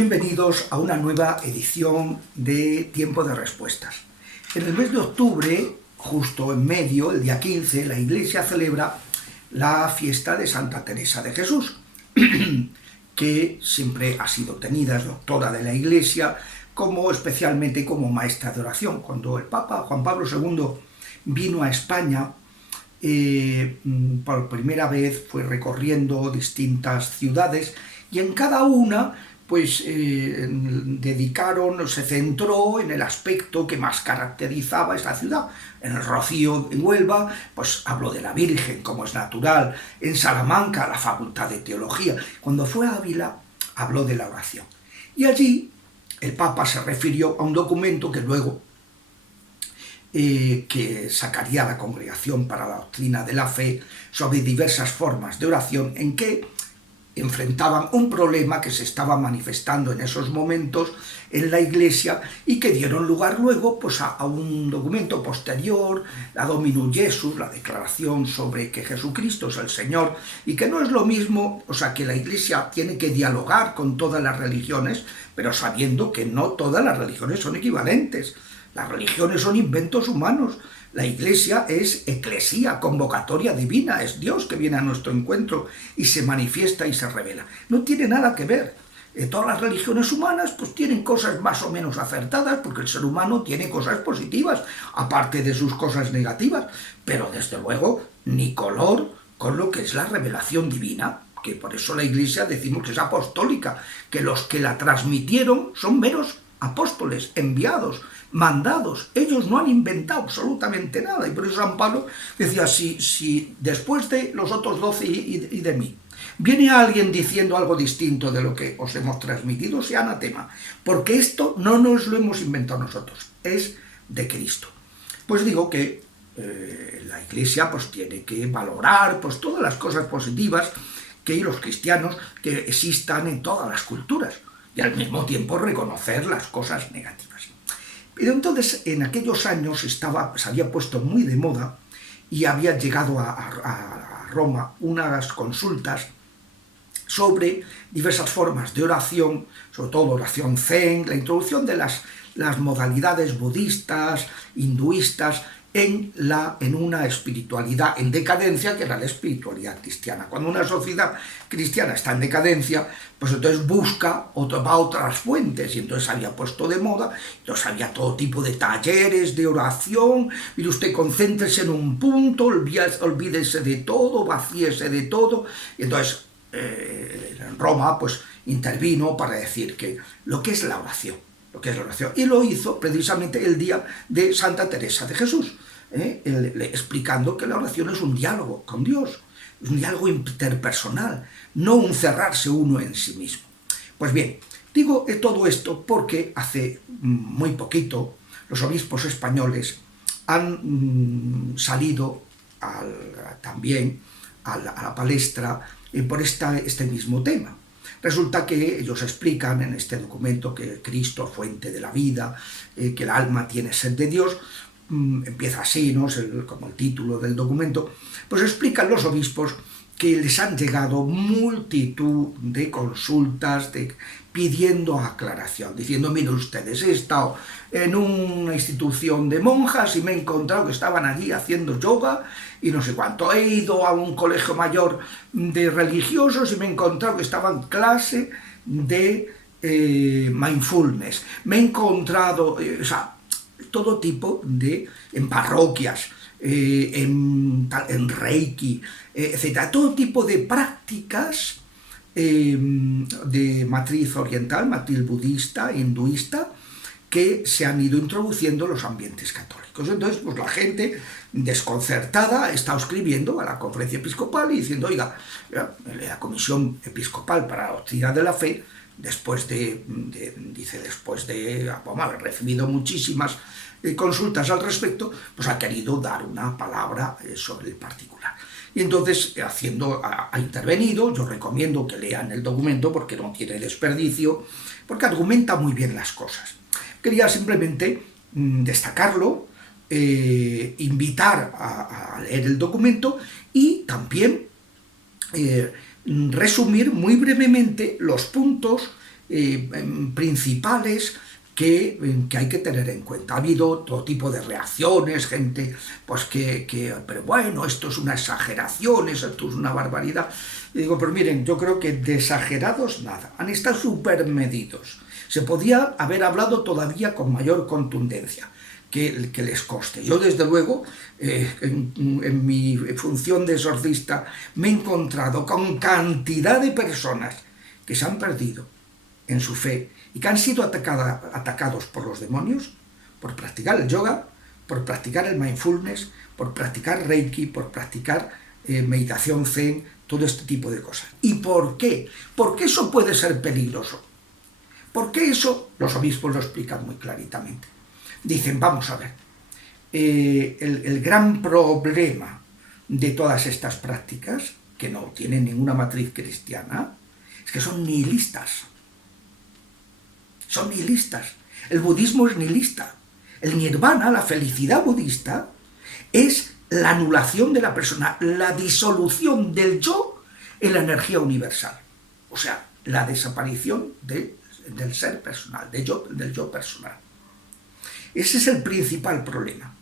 Bienvenidos a una nueva edición de Tiempo de Respuestas. En el mes de octubre, justo en medio, el día 15, la Iglesia celebra la fiesta de Santa Teresa de Jesús, que siempre ha sido tenida, es doctora de la Iglesia, especialmente como maestra de oración. Cuando el Papa Juan Pablo II vino a España, por primera vez fue recorriendo distintas ciudades y en cada una se centró en el aspecto que más caracterizaba esa ciudad. En el Rocío, en Huelva, habló de la Virgen, como es natural. En Salamanca, la Facultad de Teología. Cuando fue a Ávila, habló de la oración. Y allí el Papa se refirió a un documento que luego que sacaría la Congregación para la Doctrina de la Fe sobre diversas formas de oración en que enfrentaban un problema que se estaba manifestando en esos momentos en la Iglesia y que dieron lugar luego a un documento posterior, la Dominum Jesus, la declaración sobre que Jesucristo es el Señor y que no es lo mismo, que la Iglesia tiene que dialogar con todas las religiones, pero sabiendo que no todas las religiones son equivalentes. Las religiones son inventos humanos. La Iglesia es eclesía, convocatoria divina, es Dios que viene a nuestro encuentro y se manifiesta y se revela. No tiene nada que ver. Todas las religiones humanas tienen cosas más o menos acertadas, porque el ser humano tiene cosas positivas, aparte de sus cosas negativas, pero desde luego ni color con lo que es la revelación divina, que por eso la Iglesia decimos que es apostólica, que los que la transmitieron son meros apóstoles, enviados, mandados. Ellos no han inventado absolutamente nada, y por eso San Pablo decía, si después de los otros 12 y de mí viene alguien diciendo algo distinto de lo que os hemos transmitido, sea anatema, porque esto no nos lo hemos inventado nosotros, es de Cristo. Pues digo que la Iglesia tiene que valorar todas las cosas positivas que los cristianos que existan en todas las culturas, y al mismo tiempo reconocer las cosas negativas. Pero entonces, en aquellos años se había puesto muy de moda y había llegado a Roma unas consultas sobre diversas formas de oración, sobre todo oración zen, la introducción de las modalidades budistas, hinduistas, en una espiritualidad en decadencia, que era la espiritualidad cristiana. Cuando una sociedad cristiana está en decadencia, entonces va a otras fuentes, y entonces había puesto de moda, entonces había todo tipo de talleres de oración, y usted concéntrese en un punto, olvídese de todo, vacíese de todo, y entonces en Roma intervino para decir que lo que es la oración, y lo hizo precisamente el día de Santa Teresa de Jesús, explicando que la oración es un diálogo con Dios, es un diálogo interpersonal, no un cerrarse uno en sí mismo. Pues bien, digo todo esto porque hace muy poquito los obispos españoles han salido también a la palestra por este mismo tema. Resulta que ellos explican en este documento que Cristo es fuente de la vida, que el alma tiene sed de Dios, empieza así, ¿no? Como el título del documento, explican los obispos que les han llegado multitud de consultas pidiendo aclaración, diciendo, miren ustedes, he estado en una institución de monjas y me he encontrado que estaban allí haciendo yoga y no sé cuánto. He ido a un colegio mayor de religiosos y me he encontrado que estaban en clase de mindfulness. Me he encontrado, todo tipo en parroquias, en Reiki, etc. Todo tipo de prácticas de matriz oriental, matriz budista, hinduista, que se han ido introduciendo en los ambientes católicos. Entonces, la gente desconcertada está escribiendo a la conferencia episcopal y diciendo, oiga, la Comisión Episcopal para la Doctrina de la Fe, después de haber recibido muchísimas consultas al respecto, ha querido dar una palabra sobre el particular. Y entonces, ha intervenido. Yo recomiendo que lean el documento porque no tiene desperdicio, porque argumenta muy bien las cosas. Quería simplemente destacarlo, invitar a leer el documento y también resumir muy brevemente los puntos principales que hay que tener en cuenta. Ha habido todo tipo de reacciones, gente pues pero bueno, esto es una exageración, esto es una barbaridad. Y digo, pero miren, yo creo que de exagerados nada, han estado súper medidos. Se podía haber hablado todavía con mayor contundencia que les coste. Yo, desde luego, en mi función de exorcista, me he encontrado con cantidad de personas que se han perdido en su fe y que han sido atacados por los demonios por practicar el yoga, por practicar el mindfulness, por practicar reiki, por practicar meditación zen, todo este tipo de cosas. ¿Y por qué? Porque eso puede ser peligroso. Porque eso, los obispos lo explican muy claritamente. Dicen, vamos a ver, el gran problema de todas estas prácticas, que no tienen ninguna matriz cristiana, es que son nihilistas. Son nihilistas. El budismo es nihilista. El nirvana, la felicidad budista, es la anulación de la persona, la disolución del yo en la energía universal. O sea, la desaparición del ser personal, del yo personal. Ese es el principal problema,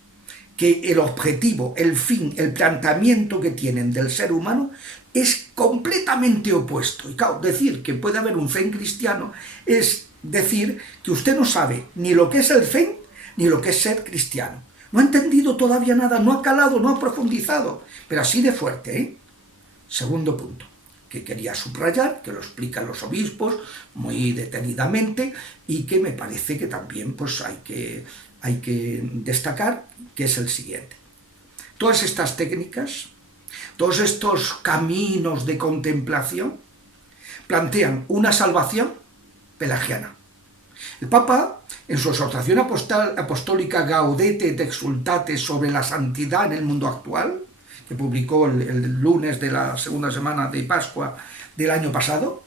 que el objetivo, el fin, el planteamiento que tienen del ser humano es completamente opuesto. Y claro, decir que puede haber un zen cristiano es decir que usted no sabe ni lo que es el zen ni lo que es ser cristiano. No ha entendido todavía nada, no ha calado, no ha profundizado, pero así de fuerte, ¿eh? Segundo punto, que quería subrayar, que lo explican los obispos muy detenidamente y que me parece que también pues, hay que destacar, que es el siguiente. Todas estas técnicas, todos estos caminos de contemplación, plantean una salvación pelagiana. El Papa, en su exhortación apostólica Gaudete et Exsultate sobre la santidad en el mundo actual, que publicó el lunes de la segunda semana de Pascua del año pasado,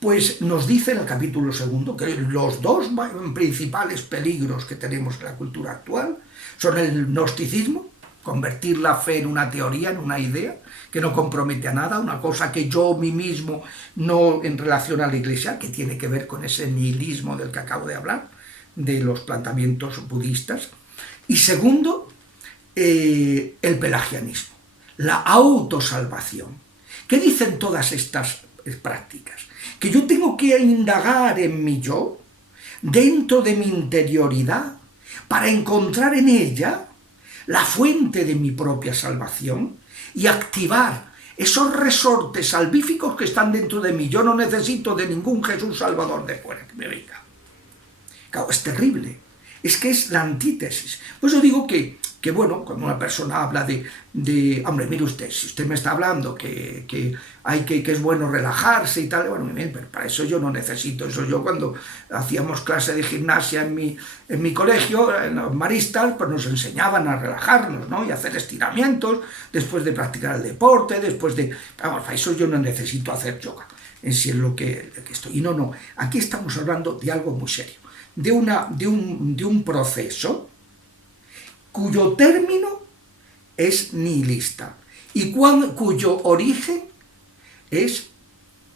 pues nos dice en el capítulo 2 que los dos principales peligros que tenemos en la cultura actual son el gnosticismo, convertir la fe en una teoría, en una idea, que no compromete a nada, una cosa que yo mí mismo no en relación a la Iglesia, que tiene que ver con ese nihilismo del que acabo de hablar, de los planteamientos budistas. Y segundo, el pelagianismo, la autosalvación. ¿Qué dicen todas estas prácticas? Que yo tengo que indagar en mi yo, dentro de mi interioridad, para encontrar en ella la fuente de mi propia salvación y activar esos resortes salvíficos que están dentro de mí. Yo no necesito de ningún Jesús Salvador de fuera que me venga. Claro, es terrible. Es que es la antítesis. Pues yo digo que bueno, cuando una persona habla hombre, mire usted, si usted me está hablando que es bueno relajarse y tal, bueno, pero para eso yo no necesito eso. Yo cuando hacíamos clase de gimnasia en mi colegio, en los maristas, pues nos enseñaban a relajarnos, ¿no? Y a hacer estiramientos después de practicar el deporte, vamos, para eso yo no necesito hacer yoga, en sí es lo que estoy. Y no, aquí estamos hablando de algo muy serio, de un proceso cuyo término es nihilista y cuyo origen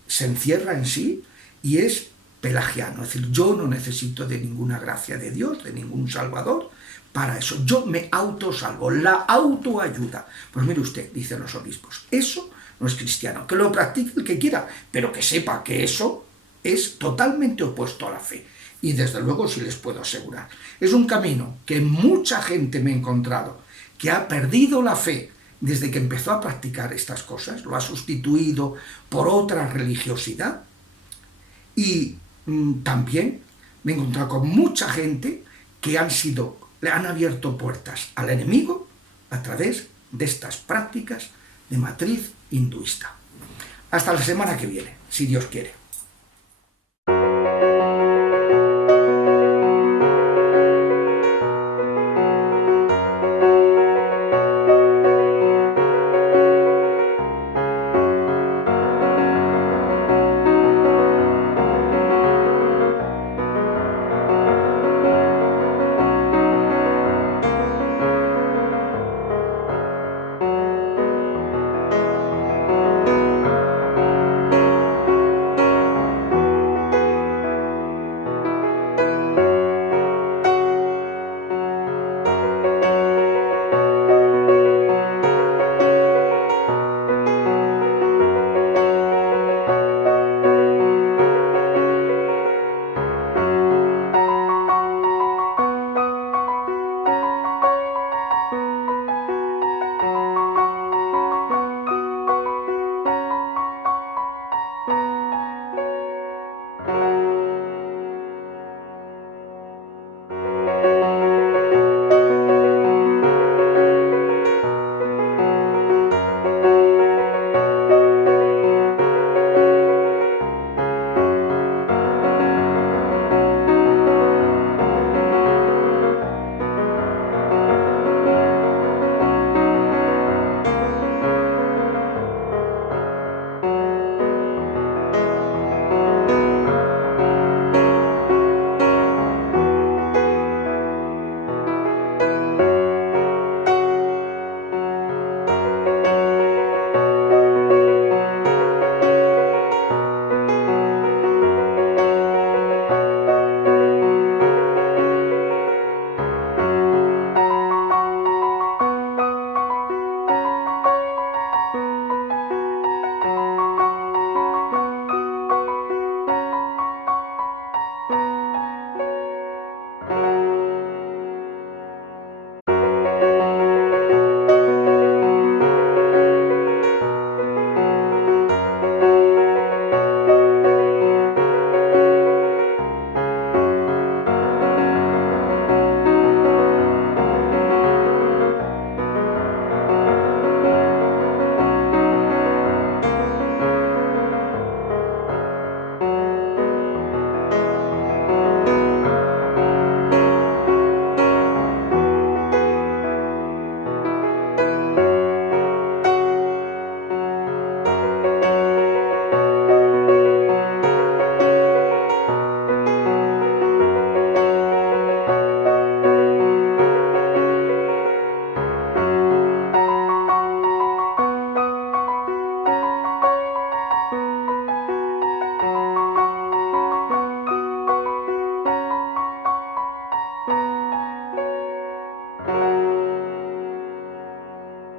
se encierra en sí y es pelagiano. Es decir, yo no necesito de ninguna gracia de Dios, de ningún salvador para eso. Yo me autosalvo, la autoayuda. Pues mire usted, dicen los obispos, eso no es cristiano. Que lo practique el que quiera, pero que sepa que eso es totalmente opuesto a la fe. Y desde luego sí les puedo asegurar. Es un camino que mucha gente me ha encontrado, que ha perdido la fe desde que empezó a practicar estas cosas, lo ha sustituido por otra religiosidad. Y también me he encontrado con mucha gente que le han abierto puertas al enemigo a través de estas prácticas de matriz hinduista. Hasta la semana que viene, si Dios quiere.